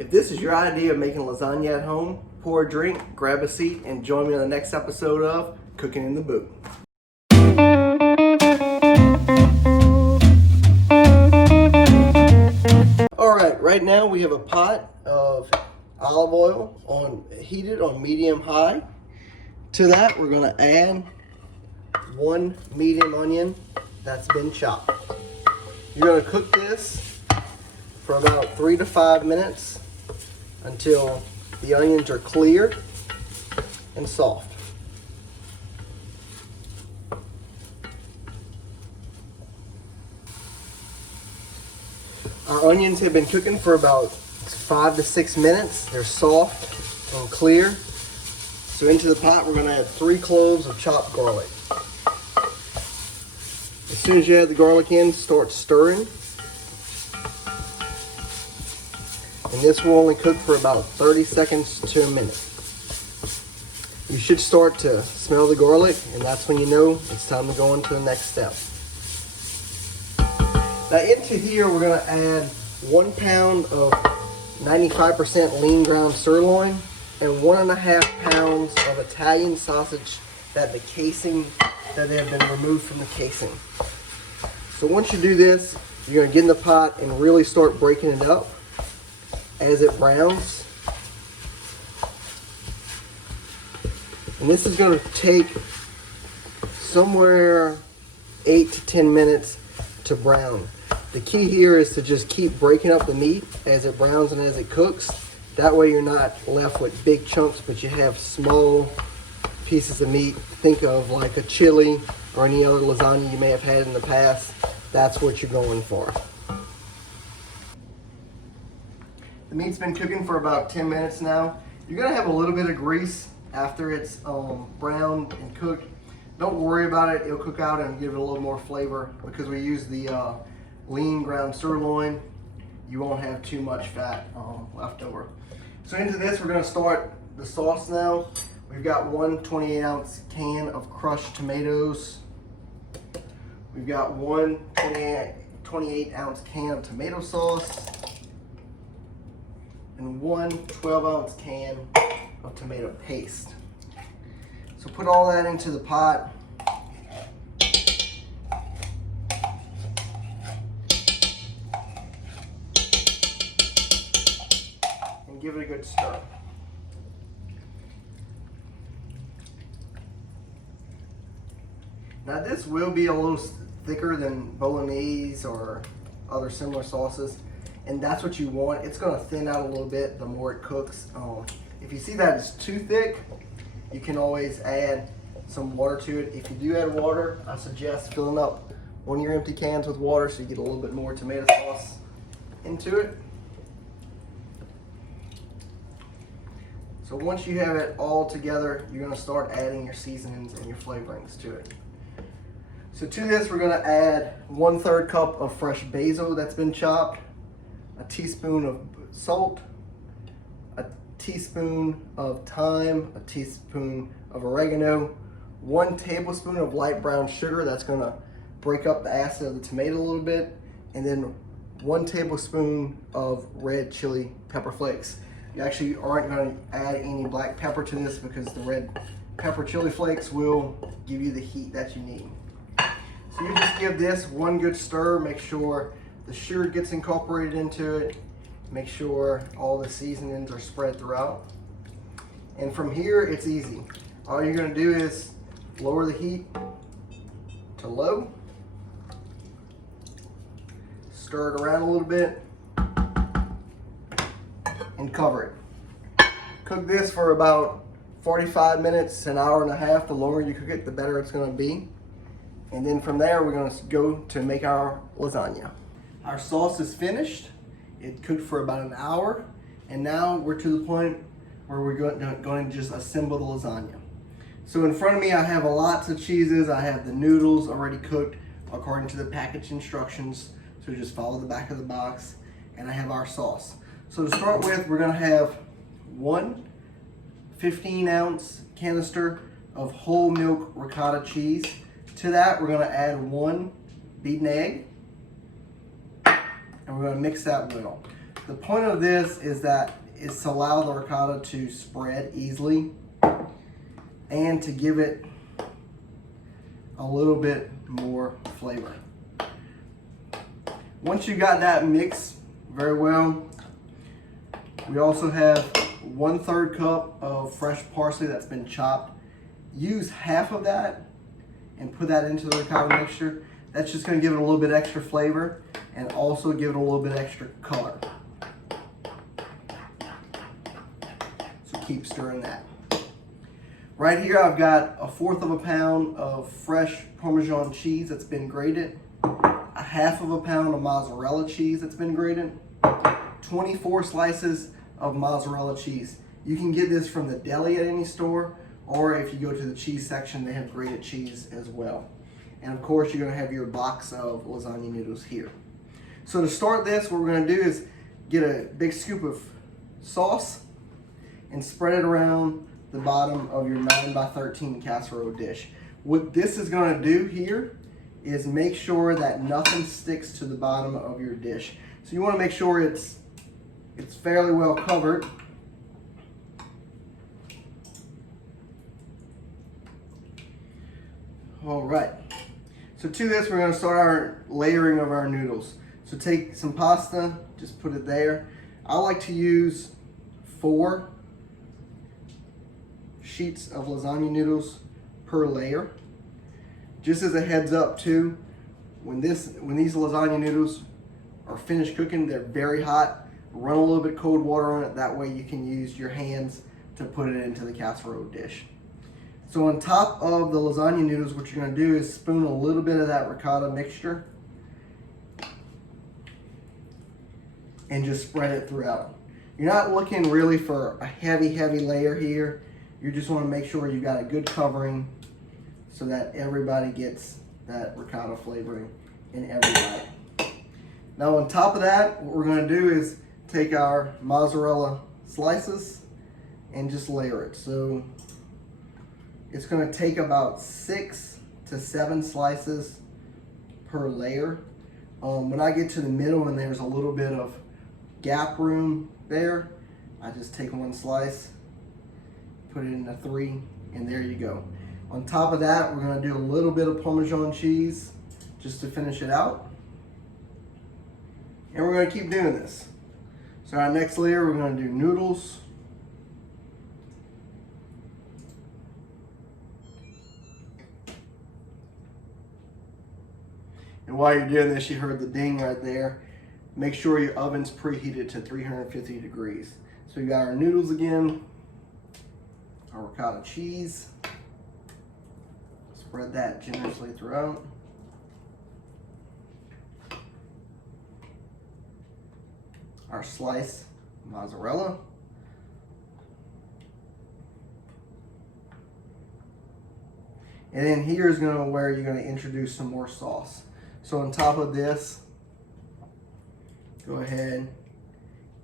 If this is your idea of making lasagna at home, pour a drink, grab a seat, and join me on the next episode of Cooking in the Boot. Alright, right now we have a pot of olive oil heated on medium high. To that we're going to add one medium onion that's been chopped. You're going to cook this for about 3 to 5 minutes until the onions are clear and soft. Our onions have been cooking for about 5 to 6 minutes. They're soft and clear. So into the pot we're going to add 3 cloves of chopped garlic. As soon as you add the garlic in, start stirring. And this will only cook for about 30 seconds to a minute. You should start to smell the garlic, and that's when you know it's time to go on to the next step. Now into here we're going to add 1 pound of 95% lean ground sirloin and 1.5 pounds of Italian sausage that they have been removed from the casing. So once you do this, you're going to get in the pot and really start breaking it up as it browns. And this is going to take somewhere 8 to 10 minutes to brown. The key here is to just keep breaking up the meat as it browns and as it cooks. That way you're not left with big chunks, but you have small pieces of meat. Think of like a chili or any other lasagna you may have had in the past. That's what you're going for. The meat's been cooking for about 10 minutes now. You're gonna have a little bit of grease after it's browned and cooked. Don't worry about it, it'll cook out and give it a little more flavor. Because we use the lean ground sirloin, you won't have too much fat left over. So into this we're gonna start the sauce now. We've got one 28-ounce can of crushed tomatoes. We've got one 28-ounce can of tomato sauce. And one 12-ounce can of tomato paste. So put all that into the pot. And give it a good stir. Now this will be a little thicker than bolognese or other similar sauces. And that's what you want. It's going to thin out a little bit the more it cooks. If you see that it's too thick, you can always add some water to it. If you do add water, I suggest filling up one of your empty cans with water so you get a little bit more tomato sauce into it. So once you have it all together, you're going to start adding your seasonings and your flavorings to it. So to this, we're going to add 1/3 cup of fresh basil that's been chopped, a teaspoon of salt, a teaspoon of thyme, a teaspoon of oregano, 1 tablespoon of light brown sugar that's going to break up the acid of the tomato a little bit, and then 1 tablespoon of red chili pepper flakes. You actually aren't going to add any black pepper to this because the red pepper chili flakes will give you the heat that you need. So you just give this one good stir, make sure the sugar gets incorporated into it. Make sure all the seasonings are spread throughout. And from here, it's easy. All you're gonna do is lower the heat to low. Stir it around a little bit. And cover it. Cook this for about 45 minutes, an hour and a half. The longer you cook it, the better it's gonna be. And then from there, we're gonna go to make our lasagna. Our sauce is finished. It cooked for about an hour. And now we're to the point where we're going to just assemble the lasagna. So in front of me, I have lots of cheeses. I have the noodles already cooked according to the package instructions. So just follow the back of the box. And I have our sauce. So to start with, we're gonna have one 15-ounce canister of whole milk ricotta cheese. To that, we're gonna add 1 beaten egg. And we're gonna mix that well. The point of this is to allow the ricotta to spread easily and to give it a little bit more flavor. Once you got that mixed very well, we also have 1/3 cup of fresh parsley that's been chopped. Use half of that and put that into the ricotta mixture. That's just going to give it a little bit extra flavor and also give it a little bit extra color. So keep stirring that. Right here I've got 1/4 pound of fresh Parmesan cheese that's been grated, 1/2 pound of mozzarella cheese that's been grated, 24 slices of mozzarella cheese. You can get this from the deli at any store, or if you go to the cheese section, they have grated cheese as well. And of course, you're gonna have your box of lasagna noodles here. So to start this, what we're gonna do is get a big scoop of sauce and spread it around the bottom of your 9x13 casserole dish. What this is gonna do here is make sure that nothing sticks to the bottom of your dish. So you wanna make sure it's fairly well covered. All right, so to this, we're gonna start our layering of our noodles. So take some pasta, just put it there. I like to use 4 sheets of lasagna noodles per layer. Just as a heads up too, when these lasagna noodles are finished cooking, they're very hot. Run a little bit cold water on it, that way you can use your hands to put it into the casserole dish. So on top of the lasagna noodles, what you're gonna do is spoon a little bit of that ricotta mixture and just spread it throughout. You're not looking really for a heavy layer here. You just wanna make sure you got a good covering so that everybody gets that ricotta flavoring in every bite. Now on top of that, what we're gonna do is take our mozzarella slices and just layer it. So it's gonna take about 6 to 7 slices per layer. When I get to the middle and there's a little bit of gap room there, I just take 1 slice, put it into 3, and there you go. On top of that, we're gonna do a little bit of Parmesan cheese just to finish it out. And we're gonna keep doing this. So our next layer, we're gonna do noodles. And while you're doing this, you heard the ding right there. Make sure your oven's preheated to 350 degrees. So we got our noodles again, our ricotta cheese. Spread that generously throughout. Our sliced mozzarella. And then here's where you're gonna introduce some more sauce. So on top of this, go ahead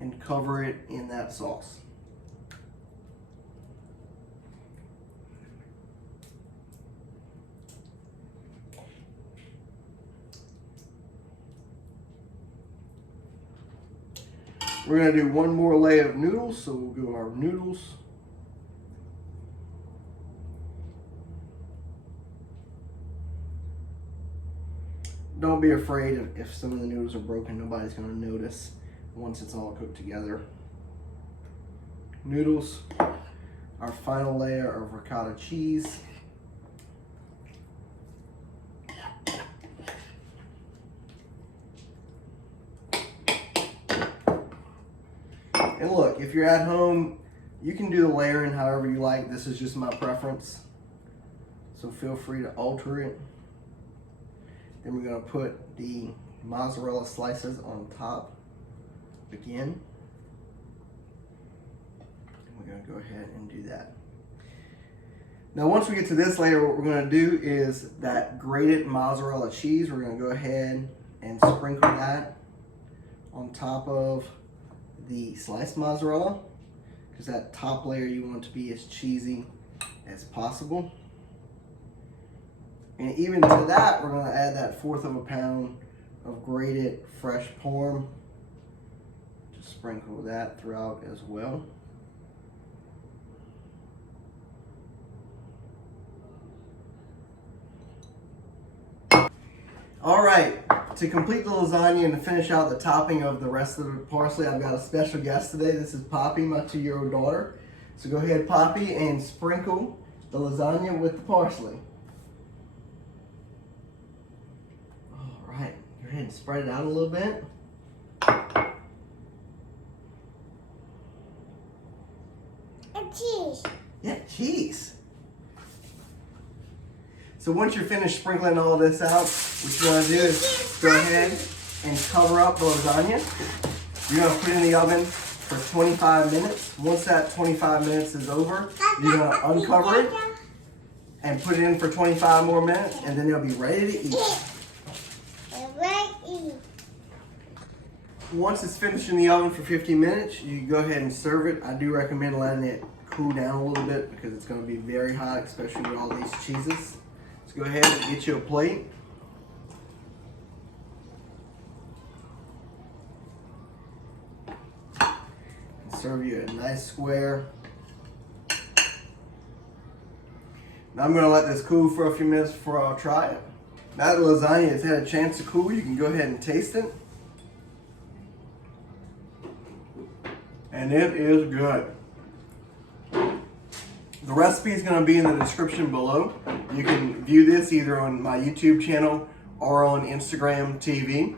and cover it in that sauce. We're gonna do one more layer of noodles, so we'll go our noodles. Don't be afraid if some of the noodles are broken, nobody's gonna notice once it's all cooked together. Noodles, our final layer of ricotta cheese. And look, if you're at home, you can do the layering however you like. This is just my preference, so feel free to alter it. Then we're gonna put the mozzarella slices on top again. We're gonna go ahead and do that. Now once we get to this layer, what we're gonna do is that grated mozzarella cheese, we're gonna go ahead and sprinkle that on top of the sliced mozzarella, because that top layer you want to be as cheesy as possible. And even to that, we're gonna add that 1/4 pound of grated fresh parm. Just Sprinkle that throughout as well. All right, to complete the lasagna and to finish out the topping of the rest of the parsley, I've got a special guest today. This is Poppy, my 2-year-old daughter. So go ahead, Poppy, and sprinkle the lasagna with the parsley. All right, go ahead and spread it out a little bit. And cheese. Yeah, cheese. So once you're finished sprinkling all this out, what you want to do is go ahead and cover up the lasagna. You're going to put it in the oven for 25 minutes. Once that 25 minutes is over, you're going to uncover it and put it in for 25 more minutes, and then it'll be ready to eat. Once it's finished in the oven for 15 minutes, you go ahead and serve it. I do recommend letting it cool down a little bit because it's going to be very hot, especially with all these cheeses. So go ahead and get you a plate. And serve you a nice square. Now I'm going to let this cool for a few minutes before I'll try it. Now that the lasagna has had a chance to cool, you can go ahead and taste it. And it is good. The recipe is going to be in the description below. You can view this either on my YouTube channel or on Instagram TV.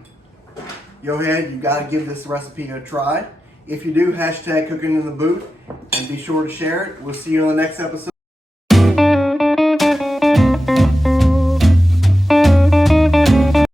Go ahead, you've got to give this recipe a try. If you do, hashtag cooking in the booth and be sure to share it. We'll see you on the next episode.